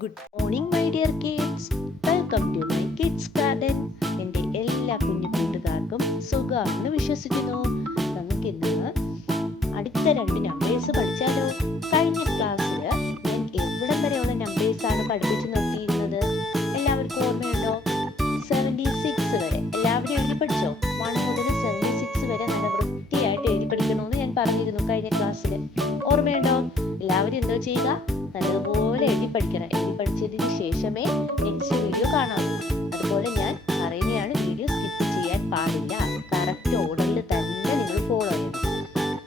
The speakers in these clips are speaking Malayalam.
Good morning my dear kids. Welcome to my kids garden. എൻ്റെ എല്ലാ കുഞ്ഞു കൂട്ടുകാർക്കും സുഖമാണെന്ന് വിശ്വസിക്കുന്നു. നമുക്ക് ഇന്ന് അടുത്ത 2 നമ്പേഴ്സ് പഠിച്ചാലോ? കഴിഞ്ഞ ക്ലാസ്സിൽ ഞാൻ എവിടം വരെയുള്ള നമ്പേഴ്സാണ് പഠിപ്പിച്ച് നിർത്തിയിരുന്നത്? എല്ലാവർക്കും ഓർമ്മയുണ്ടോ? 76 വരെ എല്ലാവരും എഴുതി പഠിച്ചോ? 1 മുതൽ 76 വരെ നല്ല വൃത്തിയായിട്ട് എഴുതി പഠിക്കണമെന്ന് ഞാൻ പറഞ്ഞിരുന്നു കഴിഞ്ഞ ക്ലാസ്സിൽ. ഓർമ്മയുണ്ടോ? എല്ലാവരും എന്തോ ചെയ്യുക? നല്ലതുപോലെ എഴുതി പഠിക്കണം. എഴുതി പഠിച്ചതിന് ശേഷമേ നെക്സ്റ്റ് വീഡിയോ കാണാവൂ. അതുപോലെ ഞാൻ പറയുന്നതാണ്, വീഡിയോ സ്കിപ്പ് ചെയ്യാൻ പാടില്ല. കറക്റ്റ് ഓർഡറിൽ തന്നെ നിങ്ങൾ ഫോളോ ചെയ്യണം.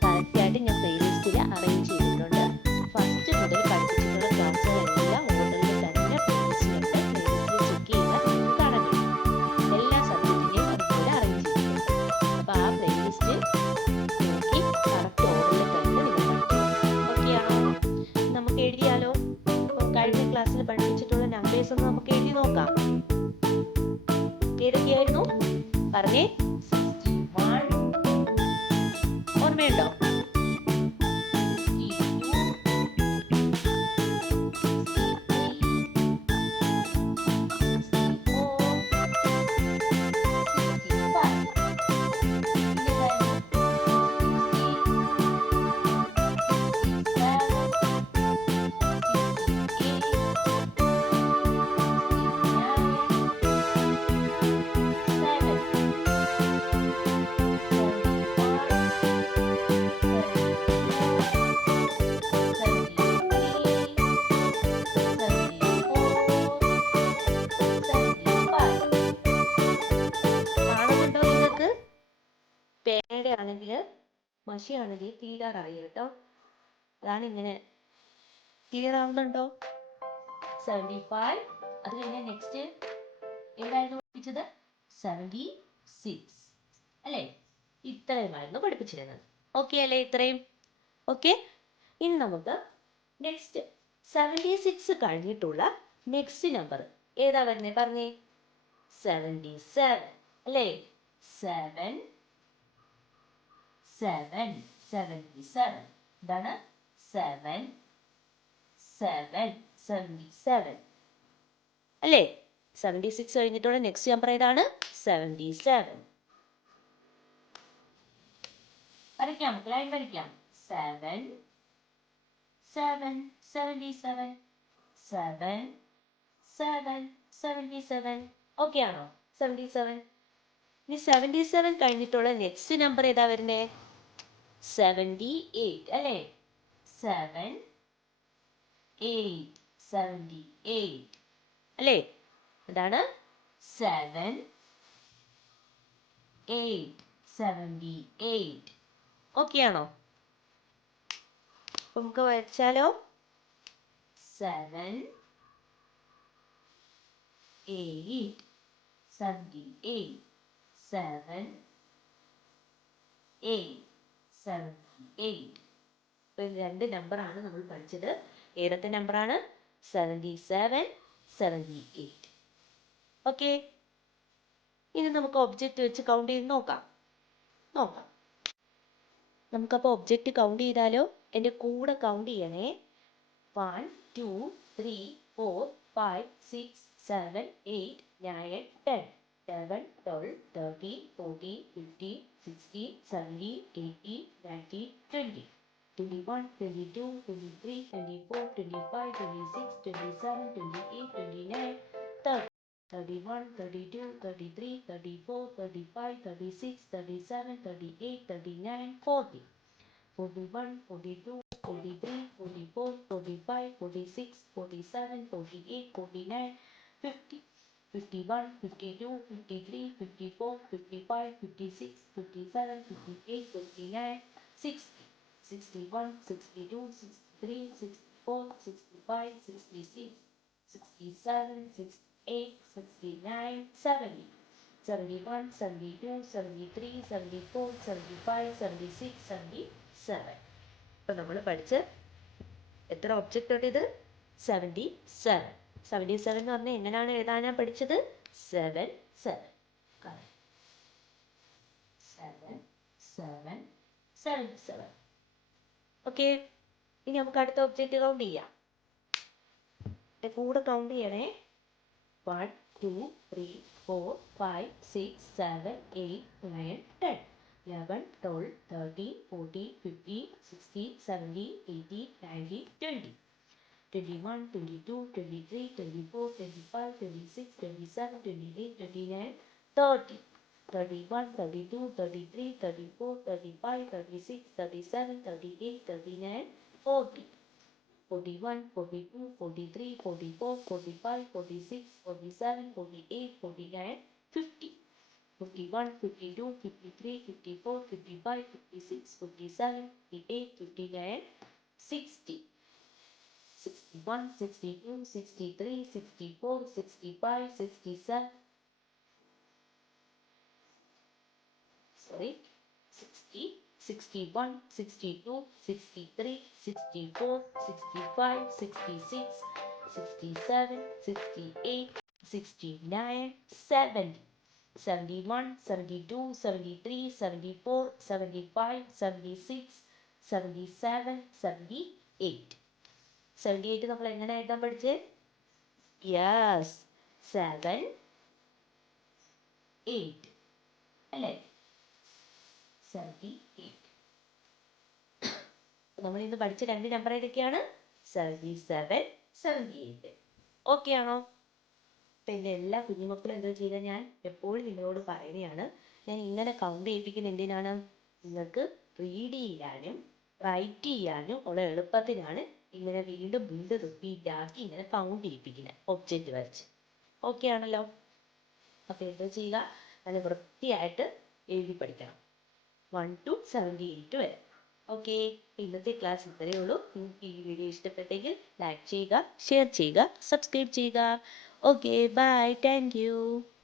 കറക്റ്റായിട്ട് ഞാൻ പ്ലേലിസ്റ്റിൽ അറേഞ്ച് ചെയ്തിട്ടുണ്ട്. ഫസ്റ്റ് മുതൽ പഠിപ്പിച്ചിട്ടുള്ള ക്ലാസ്സുകളെല്ലാം ഓർഡറിൽ തന്നെ പ്ലേലിസ്റ്റിലുണ്ട്. പ്ലേലിസ്റ്റിൽ ചെക്ക് ചെയ്യുക, നിങ്ങൾക്ക് കാണാൻ കഴിയും. എല്ലാ സബ്ജക്റ്റിനെയും അതുപോലെ അറേഞ്ച് ചെയ്തിട്ടുണ്ട്. അപ്പോൾ ആ പ്ലേലിസ്റ്റ് നോക്കി കറക്റ്റ് ഓർഡറിൽ തന്നെ നിങ്ങൾ പഠിക്കണം. ഓക്കെ ആണോ? നമുക്ക് എഴുതിയാലോ? കഴിഞ്ഞ ക്ലാസ്സിൽ പഠിപ്പിച്ചിട്ടുള്ള നമ്പേഴ്സ് ഒന്ന് നമുക്ക് എഴുതി നോക്കാം. ഏതൊക്കെയായിരുന്നു പറഞ്ഞേ? 61 ഓർമ്മയുണ്ടോ? 64 പേനയുടെ ആണെങ്കിൽ മഷിയാണെങ്കിൽ തീരാറായി കേട്ടോ. അതാണ് ഇങ്ങനെ. ക്ലിയർ ആവുന്നുണ്ടോ? 75. അത് കഴിഞ്ഞാൽ നെക്സ്റ്റ് ഏതായിരുന്നു പഠിപ്പിച്ചത്? 76 അല്ലേ? ഇത്രയുമായിരുന്നു പഠിപ്പിച്ചിരുന്നത്. ഓക്കെ അല്ലേ? ഇത്രയും ഓക്കെ. ഇനി നമുക്ക് നെക്സ്റ്റ് 76 കഴിഞ്ഞിട്ടുള്ള നെക്സ്റ്റ് നമ്പർ ഏതാ വരുന്നത്? പറഞ്ഞേ. 77 അല്ലേ? 7 7 77. ഇതാണ് 7 7 77 അല്ലേ? 76 കഴിഞ്ഞിട്ടുള്ള നെക്സ്റ്റ് നമ്പർ ഏതാണ്? 77. വരയ്ക്കാം, ലൈൻ വരയ്ക്കാം. 7 7 77 7 7 77. ഓക്കെ ആണോ? 77. ഇനി 77 കഴിഞ്ഞിട്ടുള്ള നെക്സ്റ്റ് നമ്പർ ഏതാ വരുന്നേ? 78 അല്ലേ? 7 8 78 അല്ലേ? ഇതാണ് 7 8 78. ഓക്കെ ആണോ? നമുക്ക് വരച്ചാലോ? 7 8 78 7 8 78. ഇപ്പൊ 2 നമ്പറാണ് നമ്മൾ പഠിച്ചത്. ഏതൊക്കെ നമ്പറാണ്? 77 78. ഓക്കെ. ഇനി നമുക്ക് ഒബ്ജക്റ്റ് വെച്ച് കൗണ്ട് ചെയ്ത് നോക്കാം. നമുക്കപ്പോൾ ഒബ്ജക്റ്റ് കൗണ്ട് ചെയ്താലോ? എൻ്റെ കൂടെ കൗണ്ട് ചെയ്യണേ. 1 2 3 4 5 6 7 8 9 10 11 12 13 14 15 16 17 18 19 20 21 22 23 24 25 26 27 28 29 30 31 32 33 34 35 36 37 38 39 40 41 42 43 44 45 46 47 48 49 50 51 52 53 54 55 56 57 58 59 60 61 62 63 64 65 66 67 68 69 70 71 72 73 74 75 76 77. ഇപ്പൊ നമ്മൾ പഠിച്ച എത്ര ഒബ്ജക്റ്റ് ഉണ്ട്? ഇത് 77. 77 എന്ന് പറഞ്ഞാൽ എങ്ങനെയാണ് എഴുതാനാ പഠിച്ചത്? 7 7 7 7 7 7. ഓക്കെ. ഇനി നമുക്ക് അടുത്ത ഒബ്ജക്റ്റ് കൗണ്ട് ചെയ്യാം. എൻ്റെ കൂടെ കൗണ്ട് ചെയ്യണേ. 1 2 3 4 5 6 7 8 9 10 11 12 13 14 15 16 17 18 19 20 21 22 23 24 25 26 27 28 29 30 31 32 33 34 35 36 37 38 39 40 41, 42, 43, 44, 45, 46, 47, 48, 49, 50, 51, 52, 53, 54, 55, 56, 57, 58, 59, 60, 61, 62, 63, 64, 65, 67, sorry, 60, 61, 62, 63, 64, 65, 66, 67, 68, 69, 70, 71, 72, 73, 74, 75, 76, 77, 78. 78 നമ്മൾ എങ്ങനെ എഴുതാൻ പഠിച്ചേ? യെസ്, 7, 8 അല്ലേ? 78. നമ്മൾ ഇന്ന് പഠിച്ച 2 നമ്പർ ഏതൊക്കെയാണ്? 77, 78. ഓക്കെ ആണോ? അപ്പം എൻ്റെ എല്ലാ കുഞ്ഞുമക്കളും എന്താ ചെയ്താൽ ഞാൻ എപ്പോഴും നിങ്ങളോട് പറയുകയാണ്, ഞാൻ ഇങ്ങനെ കൗണ്ട് ചെയ്യിപ്പിക്കുന്ന എന്തിനാണ്? നിങ്ങൾക്ക് റീഡ് ചെയ്യാനും റൈറ്റ് ചെയ്യാനും ഉള്ള എളുപ്പത്തിനാണ് ഇങ്ങനെ വീണ്ടും വീണ്ടും റിപ്പീറ്റ് ആക്കി ഇങ്ങനെ കൗണ്ട് ചെയ്യിപ്പിക്കുന്നത് ഒബ്ജക്റ്റ് വരച്ച്. ഓക്കെ ആണല്ലോ? അപ്പോൾ എന്താ ചെയ്യുക? നല്ല വൃത്തിയായിട്ട് എഴുതി പഠിക്കണം 1 to 78 വരെ. ഓക്കെ, ഇന്നത്തെ ക്ലാസ് ഇത്രയേ ഉള്ളൂ. നിങ്ങൾക്ക് ഈ വീഡിയോ ഇഷ്ടപ്പെട്ടെങ്കിൽ ലൈക്ക് ചെയ്യുക, ഷെയർ ചെയ്യുക, സബ്സ്ക്രൈബ് ചെയ്യുക. Okay, bye, thank U.